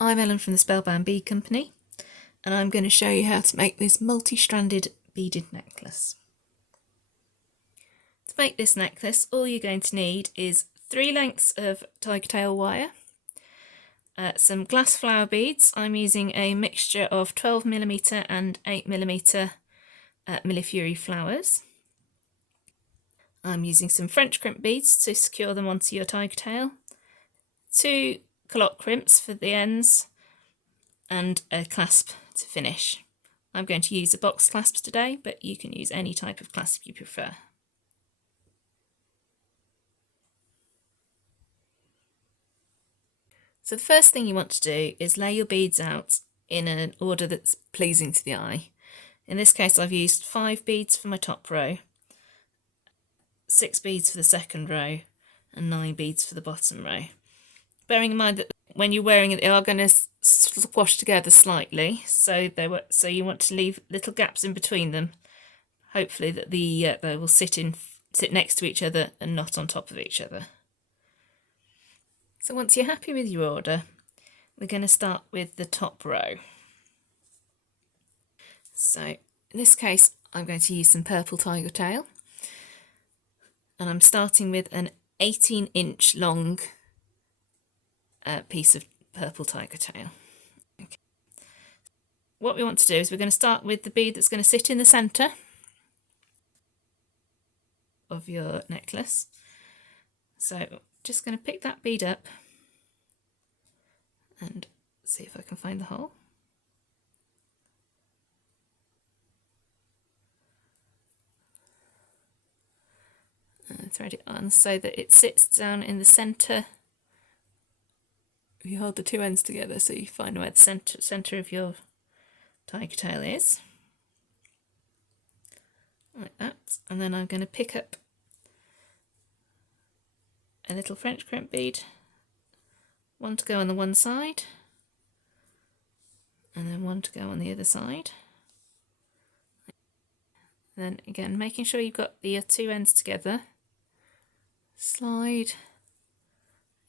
I'm Ellen from the Spellbound Bead Company, and I'm going to show you how to make this multi-stranded beaded necklace. To make this necklace, all you're going to need is 3 lengths of tiger tail wire, some glass flower beads. I'm using a mixture of 12mm and 8mm Millefiori flowers. I'm using some French crimp beads to secure them onto your tiger tail, 2 calotte crimps for the ends, and a clasp to finish. I'm going to use a box clasp today, but you can use any type of clasp you prefer. So the first thing you want to do is lay your beads out in an order that's pleasing to the eye. In this case, I've used 5 beads for my top row, 6 beads for the second row, and 9 beads for the bottom row. Bearing in mind that when you're wearing it, they are going to squash together slightly, so you want to leave little gaps in between them. Hopefully that they will sit next to each other and not on top of each other. So once you're happy with your order, we're going to start with the top row. So in this case, I'm going to use some purple tiger tail, and I'm starting with an 18-inch long piece of purple tiger tail. Okay. What we want to do is we're going to start with the bead that's going to sit in the centre of your necklace. So just going to pick that bead up and see if I can find the hole. And thread it on so that it sits down in the centre. You hold the 2 ends together so you find where the centre of your tiger tail is. Like that. And then I'm going to pick up a little French crimp bead, one to go on the one side, and then one to go on the other side. And then again, making sure you've got the 2 ends together, slide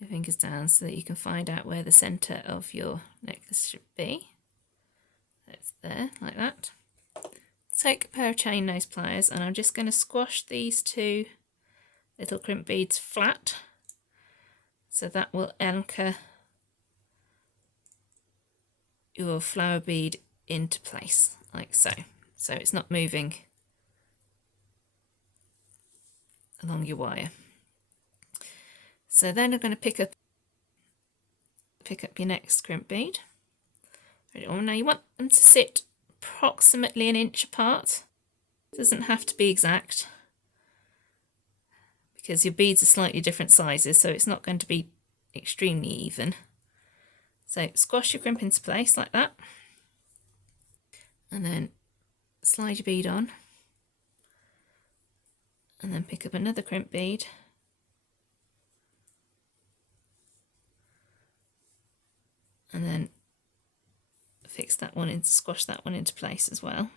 your fingers down so that you can find out where the centre of your necklace should be. It's there, like that. Take a pair of chain nose pliers, and I'm just going to squash these 2 little crimp beads flat, so that will anchor your flower bead into place, like so. So it's not moving along your wire. So then I'm going to pick up your next crimp bead. Now you want them to sit approximately 1 inch apart. It doesn't have to be exact, because your beads are slightly different sizes, so it's not going to be extremely even. So squash your crimp into place like that, and then slide your bead on, and then pick up another crimp bead, and then fix that one in, squash that one into place as well.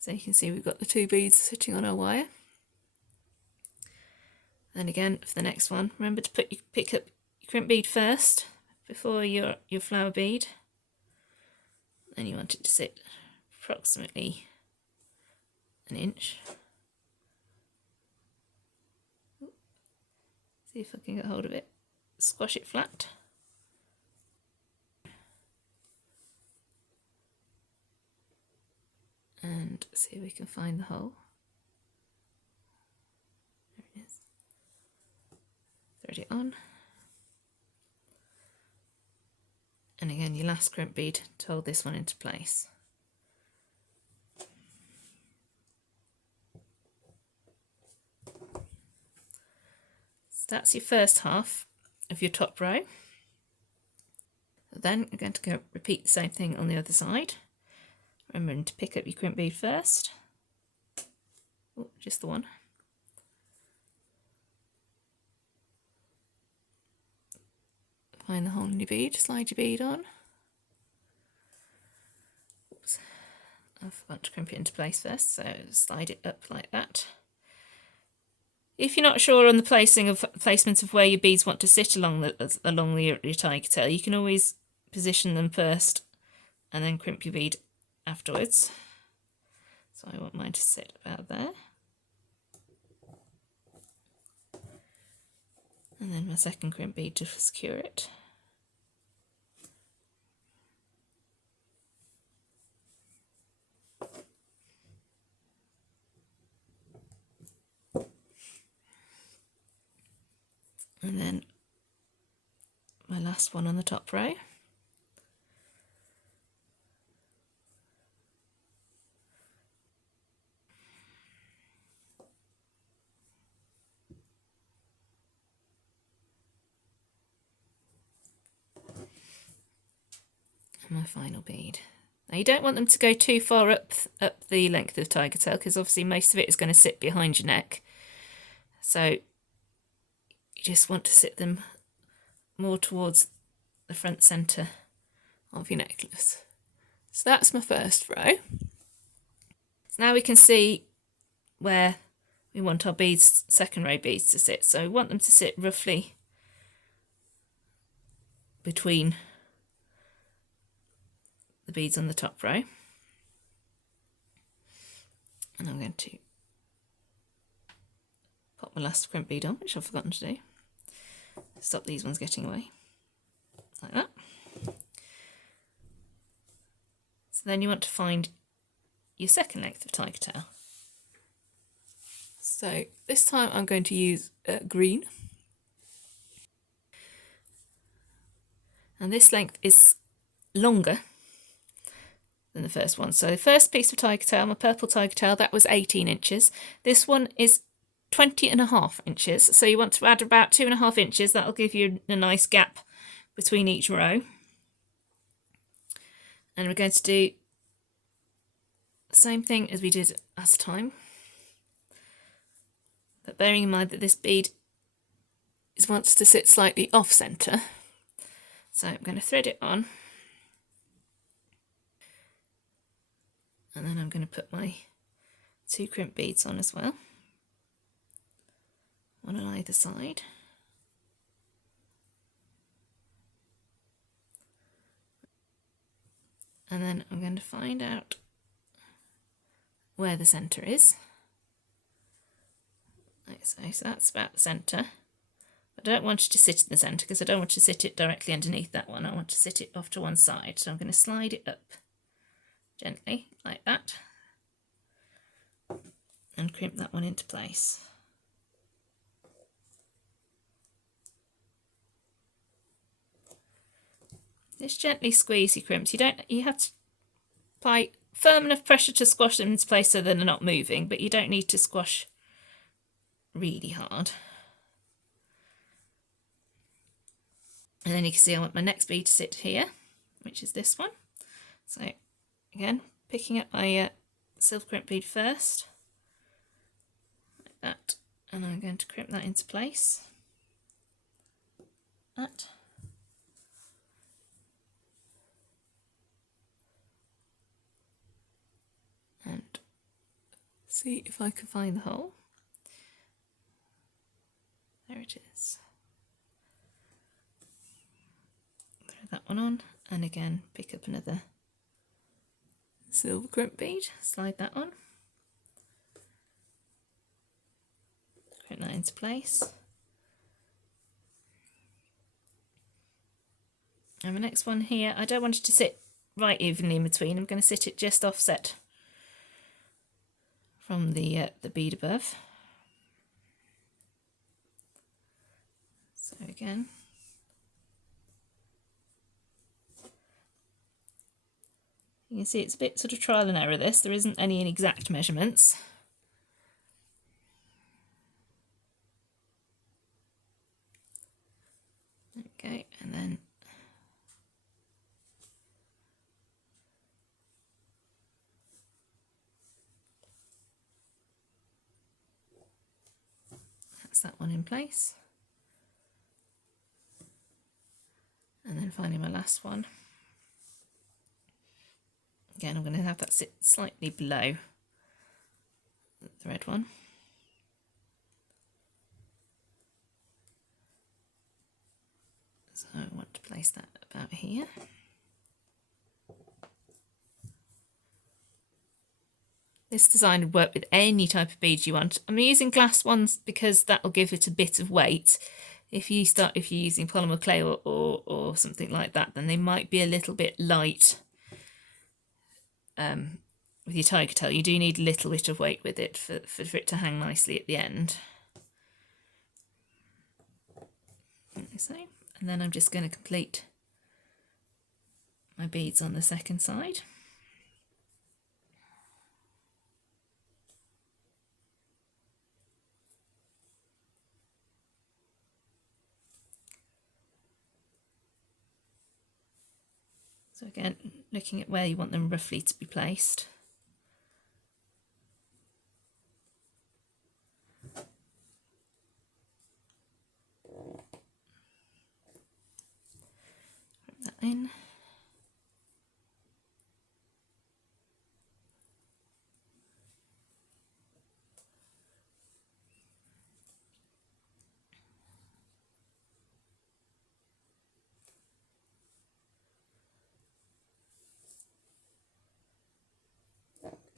So you can see we've got the 2 beads sitting on our wire. And again, for the next one, remember to pick up your crimp bead first before your flower bead. Then you want it to sit approximately 1 inch. See if I can get hold of it. Squash it flat. And see if we can find the hole. There it is. Thread it on. And again, your last crimp bead to hold this one into place. So that's your first half of your top row. Then you're going to go repeat the same thing on the other side. Remembering to pick up your crimp bead first. Oh, just the one. Find the hole in your bead, slide your bead on. Oops. I forgot to crimp it into place first, so slide it up like that. If you're not sure on the placement of where your beads want to sit along your tiger tail, you can always position them first and then crimp your bead afterwards. So I want mine to sit about there. And then my second crimp bead to secure it. And then my last one on the top row. And my final bead. Now you don't want them to go too far up the length of the tiger tail, because obviously most of it is going to sit behind your neck. So you just want to sit them more towards the front centre of your necklace. So that's my first row. So now we can see where we want our beads, second row beads to sit. So we want them to sit roughly between the beads on the top row. And I'm going to pop my last crimp bead on, which I've forgotten to do. Stop these ones getting away. Like that. So then you want to find your second length of tiger tail. So this time I'm going to use green. And this length is longer than the first one. So the first piece of tiger tail, my purple tiger tail, that was 18 inches. This one is 20.5 inches. So you want to add about 2.5 inches. That'll give you a nice gap between each row. And we're going to do the same thing as we did last time. But bearing in mind that this bead wants to sit slightly off centre. So I'm going to thread it on. And then I'm going to put my 2 crimp beads on as well. One on either side. And then I'm going to find out where the centre is. Like so, so that's about the centre. I don't want you to sit in the centre because I don't want you to sit it directly underneath that one. I want to sit it off to one side. So I'm going to slide it up gently like that and crimp that one into place. Just gently squeeze your crimps. You have to apply firm enough pressure to squash them into place so they're not moving, but you don't need to squash really hard. And then you can see I want my next bead to sit here, which is this one. So again, picking up my silver crimp bead first, like that, and I'm going to crimp that into place. That. And see if I can find the hole. There it is. Throw that one on, and again pick up another silver crimp bead, slide that on, crimp that into place. And the next one here, I don't want it to sit right evenly in between. I'm going to sit it just offset from the bead above. So again, you can see it's a bit sort of trial and error this. There isn't any exact measurements. Okay, and then that's that one in place. And then finally my last one. Again, I'm going to have that sit slightly below the red one. I want to place that about here. This design would work with any type of bead you want. I'm using glass ones because that will give it a bit of weight. If you're using polymer clay or something like that, then they might be a little bit light. With your tiger tail, you do need a little bit of weight with it for it to hang nicely at the end. Like so. And then I'm just going to complete my beads on the second side. So again, looking at where you want them roughly to be placed. Put that in.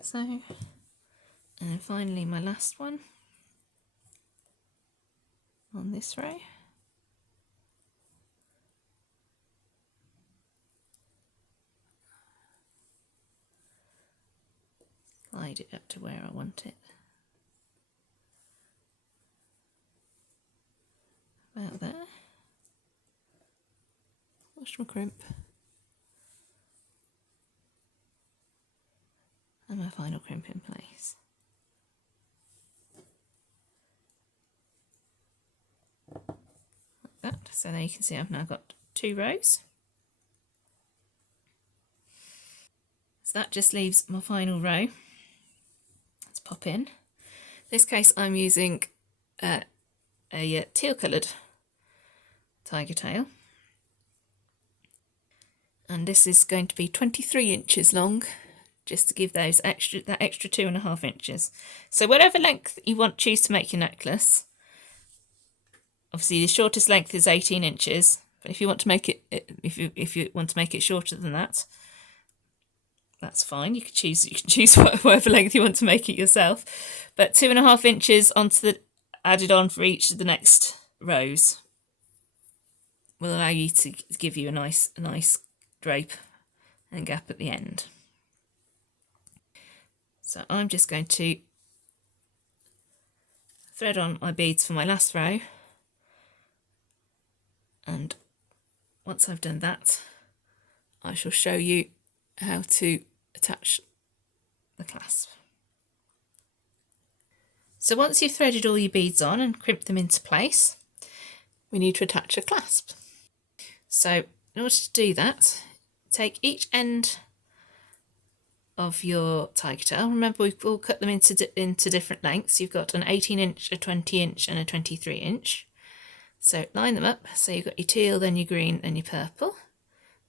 So, and then finally my last one on this row. Slide it up to where I want it. About there. Wash my crimp. And my final crimp in place. Like that. So there you can see I've now got 2 rows. So that just leaves my final row. Let's pop in. In this case I'm using a teal coloured tiger tail. And this is going to be 23 inches long, just to give that extra 2.5 inches. So whatever length you want, choose to make your necklace. Obviously the shortest length is 18 inches, but if you want to make it, if you want to make it shorter than that, that's fine. You can choose whatever length you want to make it yourself. But 2.5 inches added on for each of the next rows will allow you to give you a nice drape and gap at the end. So I'm just going to thread on my beads for my last row, and once I've done that I shall show you how to attach the clasp. So once you've threaded all your beads on and crimped them into place, we need to attach a clasp. So in order to do that, take each end of your tiger tail. Remember, we've all cut them into different lengths. You've got an 18 inch, a 20 inch and a 23 inch. So line them up. So you've got your teal, then your green, then your purple,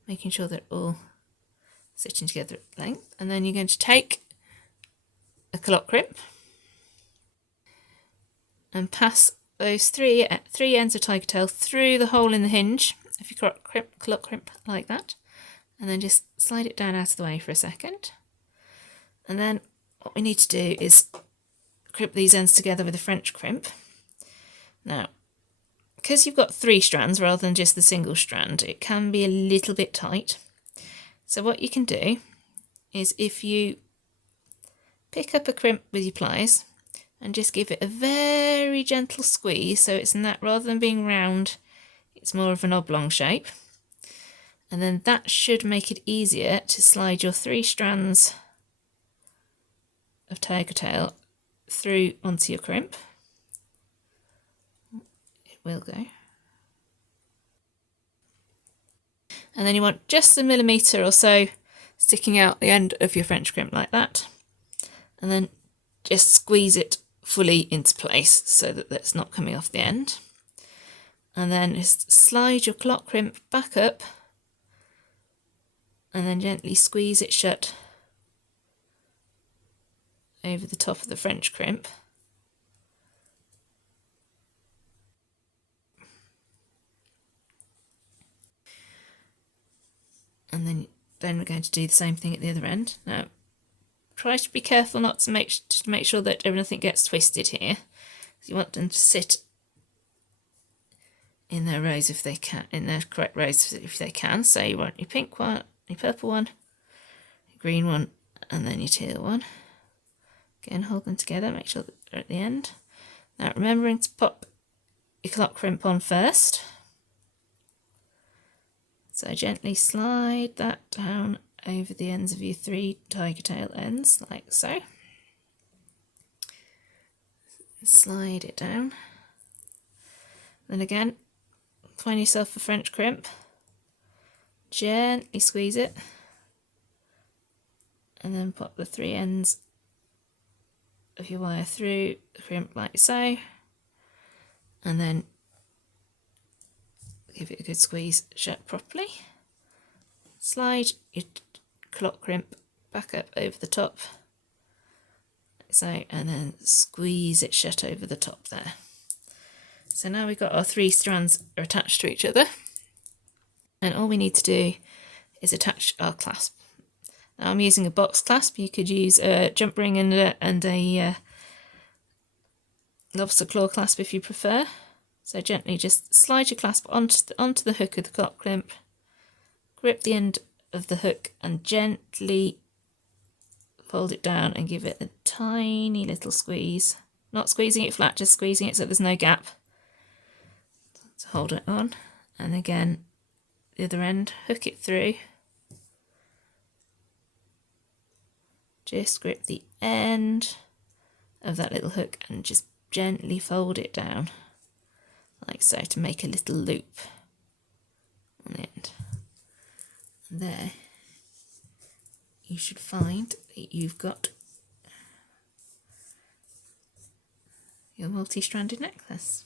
making sure they're all stitching together at length. And then you're going to take a clock crimp and pass those three ends of tiger tail through the hole in the hinge of your clock crimp like that, and then just slide it down out of the way for a second. And then what we need to do is crimp these ends together with a French crimp. Now, because you've got 3 strands rather than just the single strand, it can be a little bit tight. So what you can do is, if you pick up a crimp with your pliers and just give it a very gentle squeeze, so it's not, rather than being round, it's more of an oblong shape. And then that should make it easier to slide your 3 strands of tiger tail through onto your crimp. It will go. And then you want just a millimetre or so sticking out the end of your French crimp like that. And then just squeeze it fully into place so that it's not coming off the end. And then just slide your clock crimp back up and then gently squeeze it shut over the top of the French crimp. then we're going to do the same thing at the other end. Now, try to be careful not to make sure that everything gets twisted here. You want them to sit in their rows if they can, in their correct rows if they can. So you want your pink one, your purple one, your green one, and then your teal one. Again, hold them together, make sure that they're at the end. Now, remembering to pop your clock crimp on first. So gently slide that down over the ends of your 3 tiger tail ends, like so. Slide it down. Then again, find yourself a French crimp, gently squeeze it, and then pop the 3 ends of your wire through the crimp like so, and then give it a good squeeze shut properly. Slide your clock crimp back up over the top, like so, and then squeeze it shut over the top there. So now we've got our 3 strands are attached to each other, and all we need to do is attach our clasp. Now I'm using a box clasp. You could use a jump ring and a lobster claw clasp if you prefer. So gently just slide your clasp onto the hook of the clock crimp, grip the end of the hook and gently fold it down and give it a tiny little squeeze. Not squeezing it flat, just squeezing it so there's no gap. So hold it on, and again the other end, hook it through. Just grip the end of that little hook and just gently fold it down, like so, to make a little loop on the end. And there you should find that you've got your multi-stranded necklace.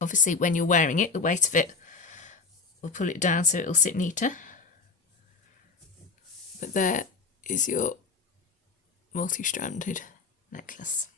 Obviously when you're wearing it, the weight of it will pull it down so it'll sit neater. But there is your multi-stranded necklace.